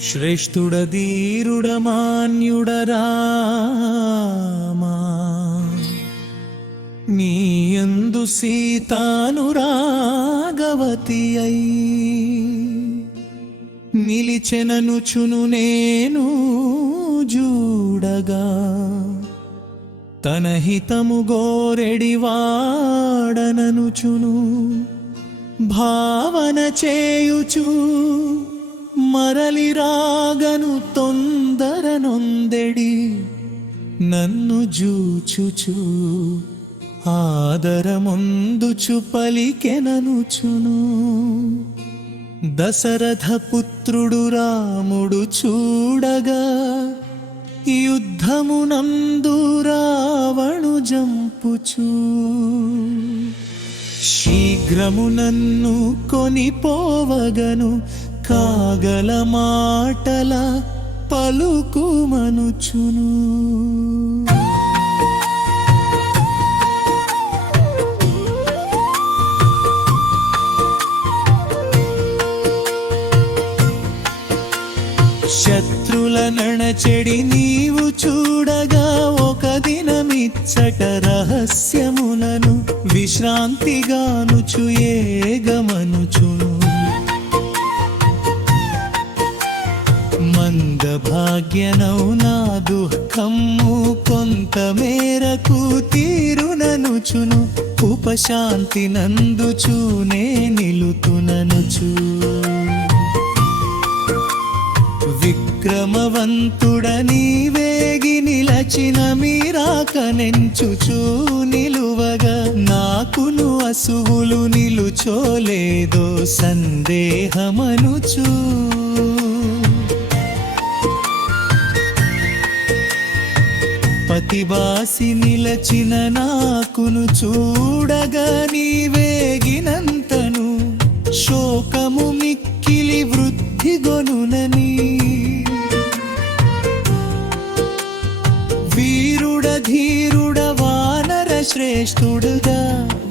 శ్రేష్ఠుడధీరుడమాన్యుడరామా నీయందు సీతానురాగవతి అయి నిలిచెననుచును నేను జూడగా తన హితము గోరెడివాడననుచును భావన చేయుచు మరలి రాగను తొందరనొందెడి నన్ను జూచుచు ఆదరముందుచు పలికెననుచును దశరథ పుత్రుడు రాముడు చూడగా యుద్ధమునందు రావణు జంపుచు శీఘ్రము నన్ను కొనిపోవగను కాగల మాటల పలుకుమనుచును శత్రుల నణచెడి నీవు చూడగా ఒక దినమిచ్చట రహస్యములను విశ్రాంతిగానుచు ఏగమనుచును మందభాగ్యనౌ నా దుఃఖము కొంత మేరకు తీరుననుచును ఉపశాంతి నందుచూనే నిలుతుననుచు విక్రమవంతుడని వేగి నిలచిన మీరాకనెంచుచూ నిలువగా నాకును అసువులు నిలుచోలేదో సందేహమనుచూ పతివాసి నిలచిన నాకును చూడగా నీ వేగినంతను శోకము మిక్కిలి వృద్ధిగొనునని వీరుడ ధీరుడ వానర శ్రేష్ఠుడుగా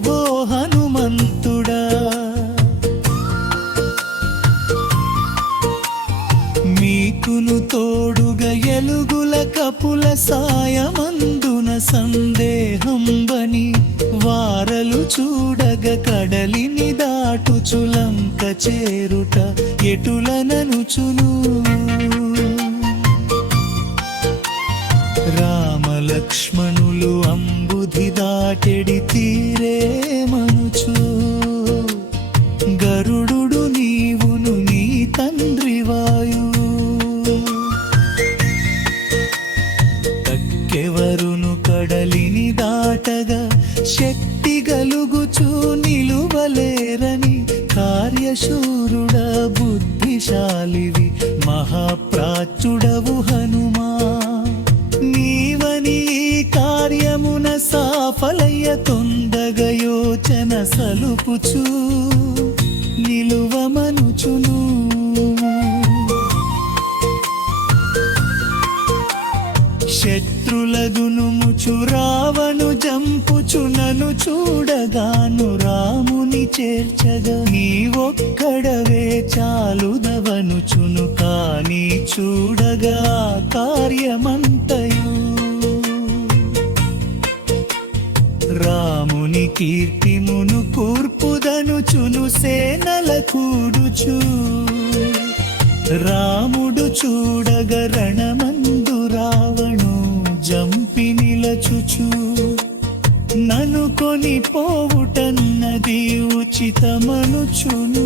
ఓ హనుమంతుడా మీకును తోడుగా ఎలుగుల కపుల సాయమందున సందేహం బని వారలు చూడగ కడలిని దాటుచులంక చేరుట ఎటులననుచును రామలక్ష్మణులు అంబుధి దాటెడి తీరే మనుచు గరుడు నీవును నీ తండ్రి వాయు తక్కెవరును కడలిని దాటగా శక్తి గలుగుచూ నిలువలేరని కార్యశూరుడ బుద్ధిశాలివి మహాప్రాచుడవు హనుమా నీవని కార్యమున సాఫలయ్య తొందగ యోచన సలుపుచూ నిలువమనుచును శత్రుల దునుముచు రావణు జంపుచునను చూడగాను రాముని చేర్చగా నీవొక్కడవే చాలుదవనుచును కాని చూడగా కార్యమంతయు రాముని కీర్తిమును కూర్పుదనుచును సేనల కూడుచు రాముడు చూడగ రణమందు రావణు జంపి నిలచుచు నను కొని పోవుటన్నది ఉచితమనుచును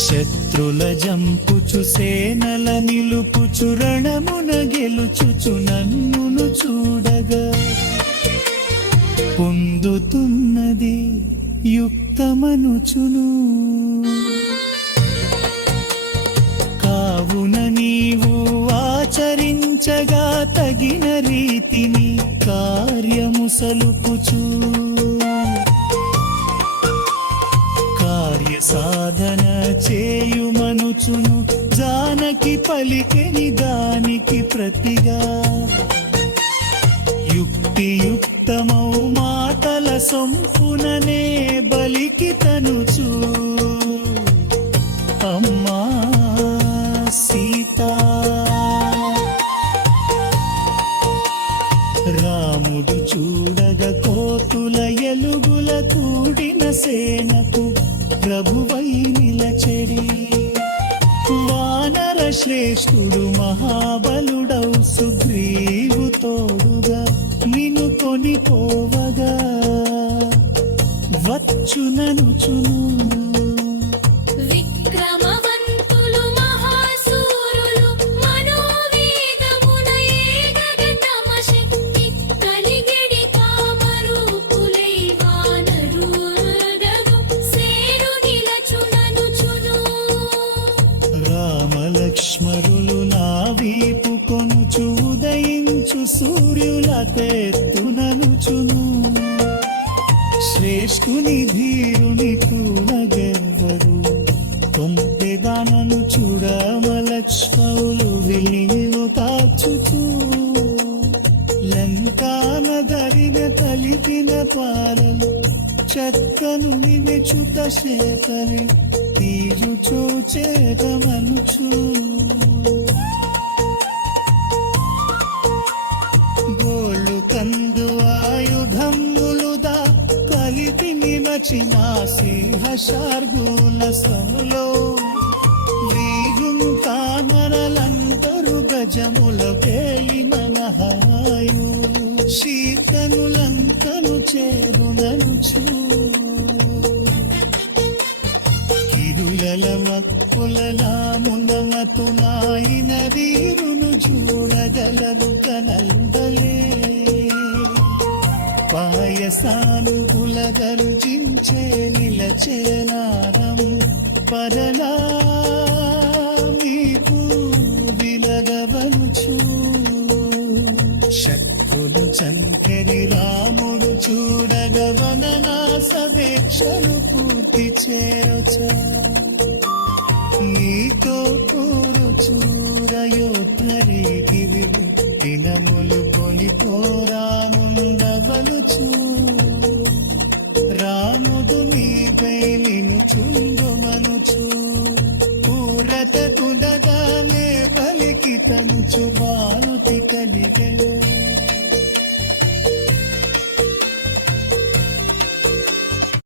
శత్రుల జంపుచు సేనల నిలుపుచు రణమున గెలుచుచు నన్నును చూడగా పొందుతున్నది యుక్తమనుచును కావున నీవు ఆచరించగా తగిన రీతిని కార్యము సలుపుచు అనుచును జానకి పలికెని దానికి ప్రతిగా యుక్తియుక్తమౌ మాటల సొంపుననే బలికి తనుచు అమ్మా సీతా రాముడు చూడగ కోతుల ఎలుగుల కూడిన సేనకు ప్రభువై నిలచెడి వానర శ్రేష్ఠుడు మహాబలుడౌ సుగ్రీవు తోడుగా నిన్ను కొనిపోవగా వచ్చుననుచును విక్రమవంతులు మహాశూరులు మనోవేగమున ఏగగతమ శక్తి కలిగిడి కామరూపులై వానరుడగు సేరు నిలచుననుచును రామలక్ష్మరులు నా వీపు కొనుచు ఉదయించు సూర్యుల తెత్తుననుచును శ్రేష్ఠుని ధీరుని కూనగెవ్వరు కొంతెగానను చూడమలక్ష్మవులు విల్లిను తాచుచూ లంకాన ధరిన కలిపిన పారలు చక్కను వినిచుత చేతరి తీరుచో చేతమనుచు గోళ్ళు కందు ఆయుధములుదా కలిపి నిమచిన సింహశార్గుల సములో వీరును కామరలందరు గజముల పేలి మనహాయు శీతను లంకను చేరుననుచు కిరులల మక్కుల నామునమతు నాయన వీరును చూడగలను కనందలే పాయసాను కులగర్జించే నిలచేనారం పరలా మీకు విలగవనుచు శత్రుడు చంకరి రాముడు చూడగవననా సవేక్షలు పూర్తి చేరుచ నీతో కూరు చూరయోధరేకి దినములు కొలిపోరానుండవలుచు రాముడు నీ బయలిను చుండుమనుచు పూరత తుదగానే పలికి తనుచు భారుతి కలిగెను